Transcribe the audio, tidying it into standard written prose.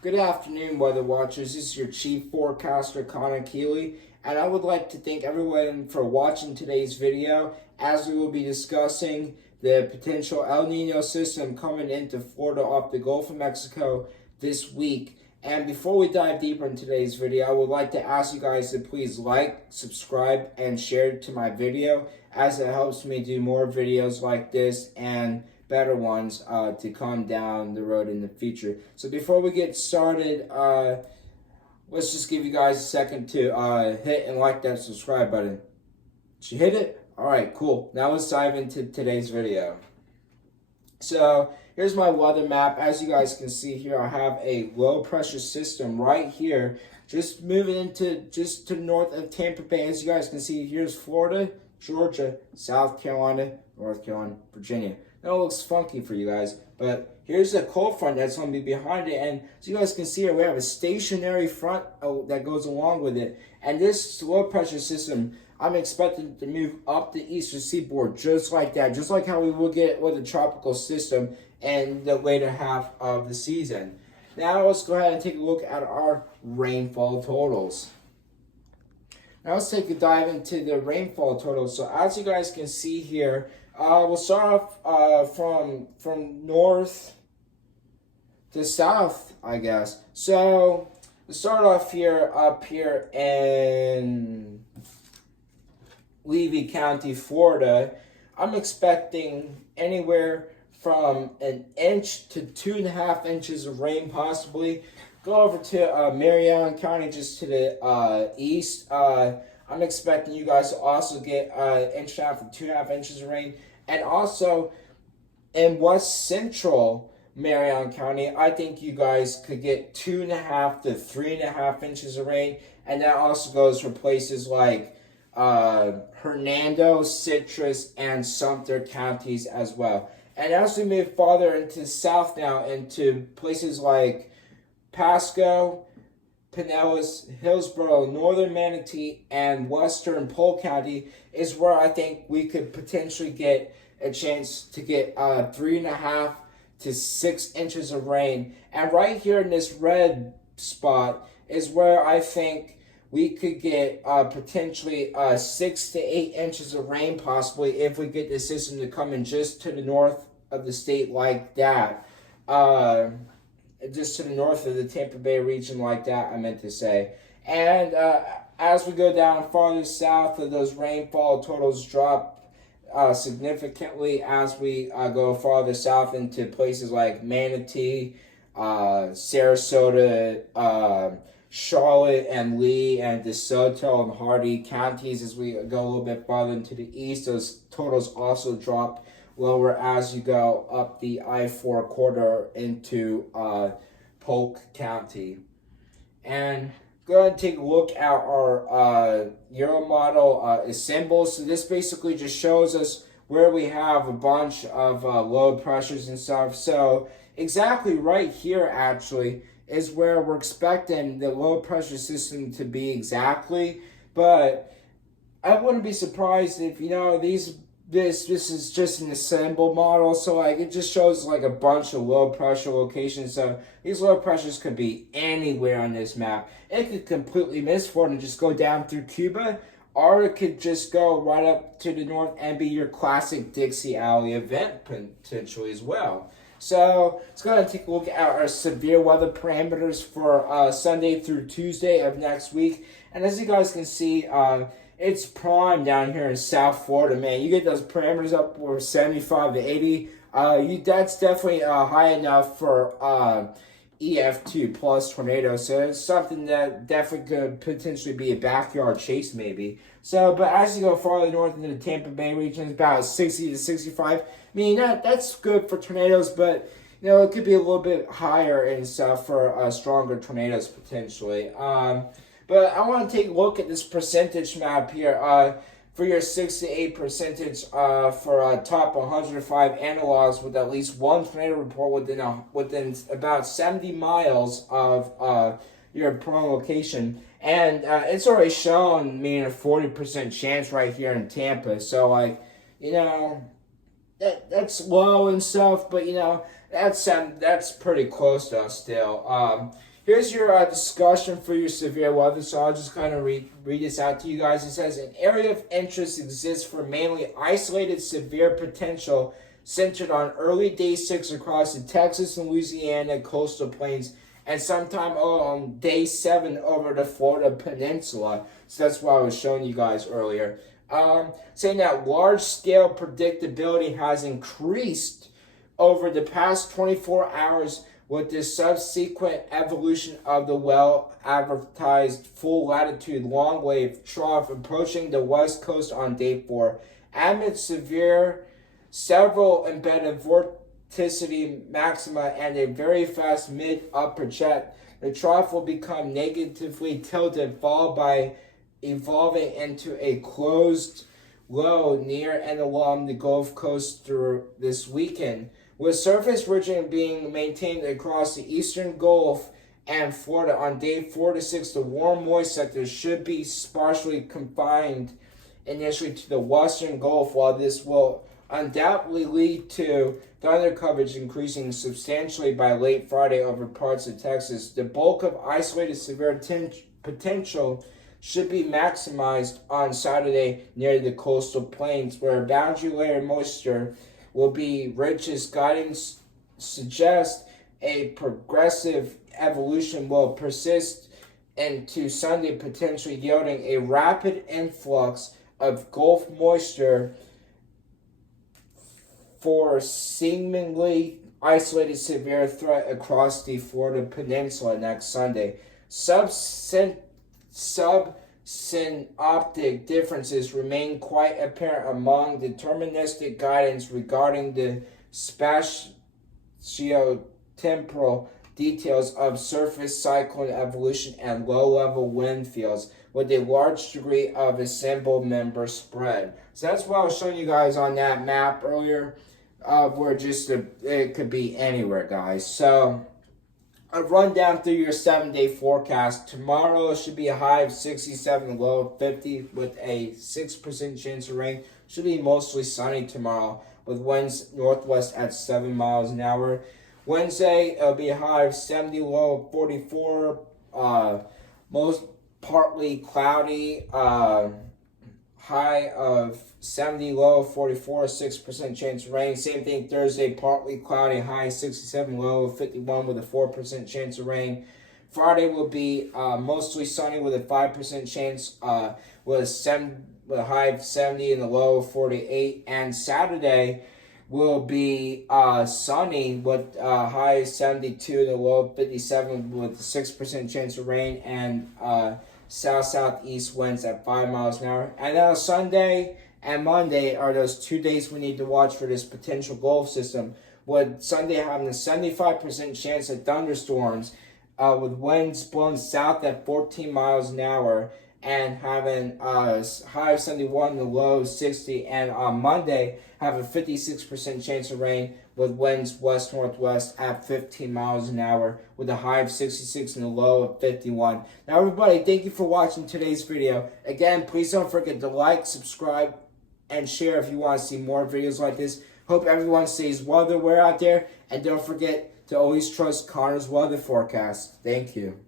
Good afternoon, weather watchers. This is your chief forecaster, Connor Keeley, and I would like to thank everyone for watching today's video as we will be discussing the potential El Niño system coming into Florida off the Gulf of Mexico this week. And before we dive deeper in today's video, I would like to ask you guys to please like, subscribe, and share to my video as it helps me do more videos like this and better ones to come down the road in the future. So before we get started, let's just give you guys a second to hit and like that subscribe button. Did you hit it? Alright, cool. Now let's dive into today's video. So here's my weather map. As you guys can see here, I have a low pressure system right here, just moving into just to north of Tampa Bay. As you guys can see, here's Florida, Georgia, South Carolina, North Carolina, Virginia. That looks funky for you guys, but here's a cold front that's going to be behind it, and as you guys can see here, we have a stationary front that goes along with it, and this low pressure system, I'm expecting to move up the eastern seaboard just like that, just like how we will get with a tropical system in the later half of the season. Now let's go ahead and take a look at our rainfall totals. Now let's take a dive into the rainfall totals. So as you guys can see here, we'll start off from north to south, I guess. So we'll start off here, up here in Levy County, Florida. I'm expecting anywhere from 1 inch to 2.5 inches of rain, possibly. Go over to Marion County, just to the east. I'm expecting you guys to also get 1.5 inches to 2.5 inches of rain. And also in west central Marion County, I think you guys could get 2.5 to 3.5 inches of rain. And that also goes for places like Hernando, Citrus, and Sumter counties as well. And as we move farther into the south now, into places like Pasco, Pinellas, Hillsborough, Northern Manatee, and Western Polk County is where I think we could potentially get a chance to get 3.5 to 6 inches of rain. And right here in this red spot is where I think we could get potentially 6 to 8 inches of rain, possibly, if we get the system to come in just to the north of the state like that. Just to the north of the Tampa Bay region like that, I meant to say. And as we go down farther south, those rainfall totals drop significantly as we go farther south into places like Manatee, Sarasota, Charlotte and Lee and DeSoto and Hardy counties. As we go a little bit farther into the east, those totals also drop lower as you go up the I-4 corridor into Polk County. And go ahead and take a look at our Euro model symbols. So this basically just shows us where we have a bunch of low pressures and stuff. So exactly right here actually is where we're expecting the low pressure system to be exactly. But I wouldn't be surprised if, this is just an assembled model, so like it just shows like a bunch of low pressure locations. So these low pressures could be anywhere on this map. It could completely miss Florida and just go down through Cuba, or it could just go right up to the north and be your classic Dixie Alley event potentially as well. So let's go ahead and take a look at our severe weather parameters for Sunday through Tuesday of next week. And as you guys can see, it's prime down here in South Florida, man. You get those parameters up for 75 to 80. That's definitely high enough for EF2 plus tornadoes. So it's something that definitely could potentially be a backyard chase maybe. So, but as you go farther north into the Tampa Bay region, it's about 60 to 65. I mean, that's good for tornadoes, but it could be a little bit higher and stuff for stronger tornadoes potentially. But I want to take a look at this percentage map here for your 6 to 8 percentage for top 105 analogs with at least one tornado report within about 70 miles of your prone location. And it's already shown me a 40% chance right here in Tampa. So, like, that's low and stuff, but that's pretty close to us still. Here's your discussion for your severe weather. So I'll just kind of read this out to you guys. It says an area of interest exists for mainly isolated severe potential centered on early day 6 across the Texas and Louisiana coastal plains, and sometime on day 7 over the Florida peninsula. So that's what I was showing you guys earlier. Saying that large-scale predictability has increased over the past 24 hours with the subsequent evolution of the well-advertised full-latitude long-wave trough approaching the west coast on day 4. Amid several embedded vorticity maxima and a very fast mid-upper jet, the trough will become negatively tilted, followed by evolving into a closed low near and along the Gulf Coast through this weekend, with surface ridging being maintained across the eastern Gulf and Florida on day 4 to 6. The warm moist sector should be sparsely confined initially to the western Gulf, while this will undoubtedly lead to thunder coverage increasing substantially by late Friday over parts of Texas. The bulk of isolated severe potential should be maximized on Saturday near the coastal plains, where boundary layer moisture will be richest. Guidance suggests a progressive evolution will persist into Sunday, potentially yielding a rapid influx of Gulf moisture for seemingly isolated severe threat across the Florida peninsula next Sunday. Subsynoptic differences remain quite apparent among deterministic guidance regarding the spatiotemporal details of surface cyclone evolution and low-level wind fields, with a large degree of assembled member spread. So that's what I was showing you guys on that map earlier, where it could be anywhere, guys. So I've run down through your 7-day forecast. Tomorrow should be a high of 67, a low of 50, with a 6% chance of rain. Should be mostly sunny tomorrow, with winds northwest at 7 miles an hour. Wednesday, it'll be a high of 70, low of 44, most partly cloudy, high of 70, low of 44, 6% chance of rain. Same thing Thursday, partly cloudy, high 67, low of 51 with a 4% chance of rain. Friday will be mostly sunny with a 5% chance, with a high of 70 and a low of 48. And Saturday will be sunny with a high of 72 and a low of 57 with a 6% chance of rain, and south-southeast winds at 5 miles an hour. And then Sunday and Monday are those 2 days we need to watch for this potential Gulf system, with Sunday having a 75% chance of thunderstorms, with winds blowing south at 14 miles an hour, and having a high of 71 and a low of 60. And on Monday, have a 56% chance of rain, with winds west-northwest at 15 miles an hour, with a high of 66 and a low of 51. Now, everybody, thank you for watching today's video. Again, please don't forget to like, subscribe, and share if you want to see more videos like this. Hope everyone stays weather aware out there, and don't forget to always trust Connor's weather forecast. Thank you.